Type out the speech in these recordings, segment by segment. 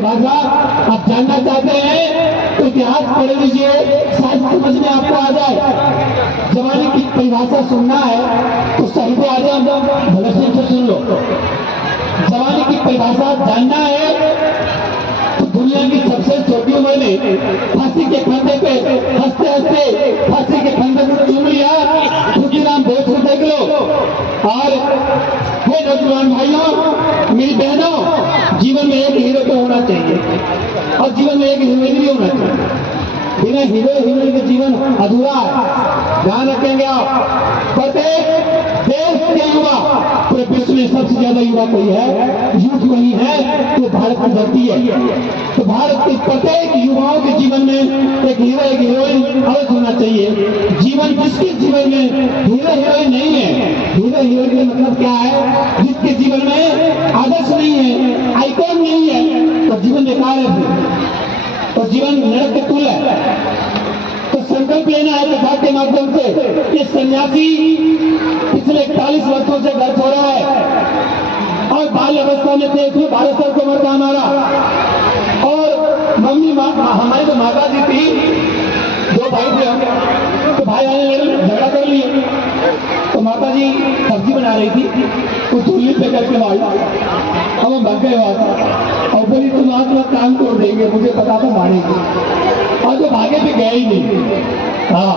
भाषा आप जानना चाहते हैं तो इतिहास पढ़ लीजिए, शायद समझ में आपको आ जाए। जमाने की परिभाषा सुनना है तो शहीद आजम भगत सिंह से सुन लो। जमाने की परिभाषा जानना है तो दुनिया की सबसे छोटी उम्र में फांसी के फंदे पे हंसते हंसते फांसी के फंदे को चूम लिया खुदीराम बोस को देख लो। और हे नौजवान भाइयों, मेरी बहनों, जीवन में एक हीरो तो होना चाहिए और जीवन में एक हीरोइन भी होना चाहिए। बिना हीरो हीरोइन के जीवन अधूरा है। ध्यान रखेंगे आप। प्रत्येक देश के युवा, पूरे विश्व में सबसे ज्यादा युवा कोई है, यूथ वही है तो भारत की धरती है। तो भारत के प्रत्येक युवाओं के जीवन में एक हीरो एक हीरोइन अवश्य होना चाहिए। जीवन जिसके जीवन में हीरो हीरोइन नहीं है, हीरो हीरोइन का मतलब क्या है? जिसके जीवन में आदर्श नहीं है, आइकॉन नहीं है, तो जीवन बेकार है, तो जीवन नरक के तुल्य है। तो संकल्प लेना है कथा के माध्यम से। ये सन्यासी पिछले 41 वर्षों से घर छोड़ा है और बाल अवस्था में थे, इसमें 12 साल की उम्र का हमारा। और मम्मी हमारी तो माता जी थी, 2 भाई थे हम, तो भाई आने झगड़ा कर लिए तो माता जी सब्जी बना रही थी, वो चूल्हे पे करके भाई हम भाग गए वहां और बोली तुम आज लोग काम तोड़ देंगे, मुझे पता था मारेंगे। और जो भागे फिर गए ही नहीं। हाँ,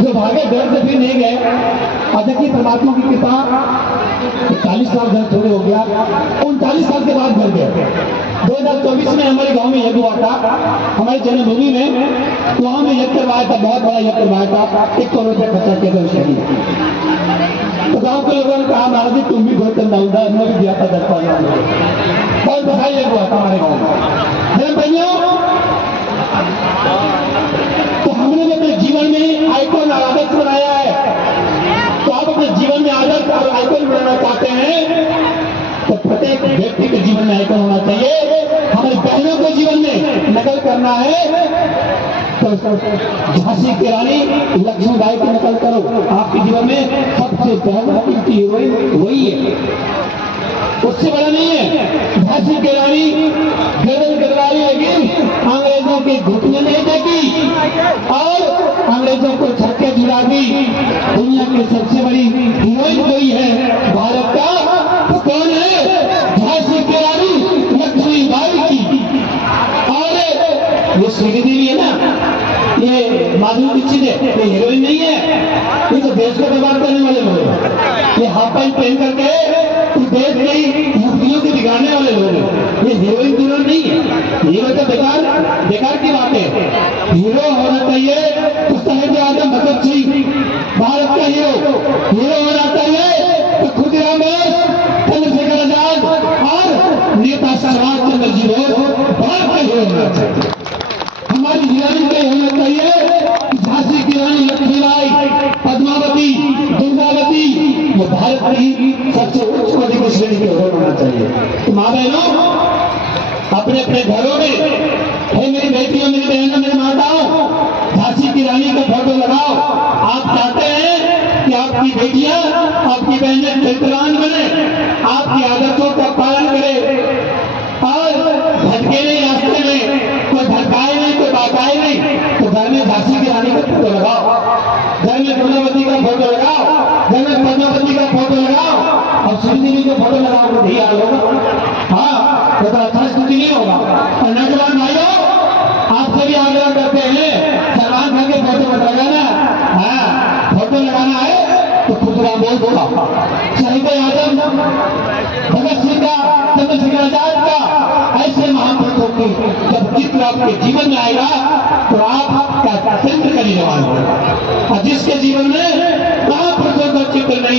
जो भागे डर से फिर नहीं गए। और देखिए परमात्मा की कृपा, 40 साल घर थोड़े हो गया, 39 साल के बाद घर गए। 2024 में हमारे गांव में यज्ञ हुआ था, हमारी जन्मभूमि में। वहां में यज्ञ करवाया था, बहुत बड़ा यज्ञ करवाया था, 1 करोड़ रुपये खर्चा किया था उसके। तो गांव के लोगों ने कहा महाराज जी तुम भी बहुत चंदा होता है, हमने भी दिया था 10-15 बहुत बड़ा यज्ञ हुआ था हमारे गाँव में। तो हमने भी अपने जीवन में आइकॉन और आदर्श बनाया है। तो आप अपने जीवन में आदर्श और आइकॉन बनाना चाहते हैं तो प्रत्येक व्यक्ति के जीवन में आइकॉन होना चाहिए। हमारी बहनों को जीवन में नकल करना है तो झांसी की रानी लक्ष्मीबाई की नकल करो। आपके जीवन में सबसे पहला हीरोइन वही है, उससे बड़ा नहीं है। झांसी की रानी गर्दन कटवाई, लेकिन अंग्रेजों के घुटने नहीं देखी और अंग्रेजों को छक्के जुड़ा दी। दुनिया की सबसे बड़ी हीरोइन कोई है भारत का तो कौन है? झांसी की रानी लक्ष्मीबाई की। और ये श्रीदेवी भी है ना, ये माधुरी दीक्षित है, ये हीरोइन नहीं है। ये तो देश को बर्बाद करने वाले लोग हैं। ये हाफ पैंट पहन करके देश की युवतियों को बिगाड़ने वाले लोग हैं। ये हीरोइन हीरो नहीं है। हीरो तो बेकार की बात है। हीरो होना चाहिए तो शहीद आजम भगत सिंह भारत का हीरो होना चाहिए तो खुदीराम बोस, चंद्रशेखर आजाद और नेता सुभाष चंद्र बोस भारत का हीरो होना चाहिए। हमारी हीरोइन का होना चाहिए झांसी की रानी लक्ष्मीबाई, पद्मावती, दुर्गावती, वो भारत की सबसे उच्च कोटि की श्रेणी के हीरो होना चाहिए। तो माँ बहनों, अपने अपने घरों में हे मेरी बेटियों, मेरी बहनों, मेरी माताओं, झांसी की रानी का फोटो लगाओ। आप चाहते हैं कि आपकी बेटियां, आपकी बहनें चरित्रवान बने, आपकी आदर्शों का पालन करें और भटके नहीं रास्ते में, कोई भटकाए नहीं, कोई बाकाए नहीं, तो घर में झांसी की रानी का फोटो लगाओ, घर में दुर्गावती का फोटो लगाओ, घर में पद्मावती का फोटो लगाओ और श्रीदेवी का फोटो लगाओ तो ढी होगा। हाँ, तो अच्छा स्थिति नहीं होगा। और नौजवान भाइयों, आपसे भी आग्रह करते हैं सलमान खान के फोटो मत लगाना। हाँ, फोटो लगाना है तो खुदीराम बोस होगा, शहीद आजम भगत सिंह का, चंद्रशेखर आजाद का, ऐसे महापुरुषों की जब चित्र आपके जीवन में आएगा तो आपका चरित्र का निर्माण होगा। और जिसके जीवन में महापुरुषों का चित्र नहीं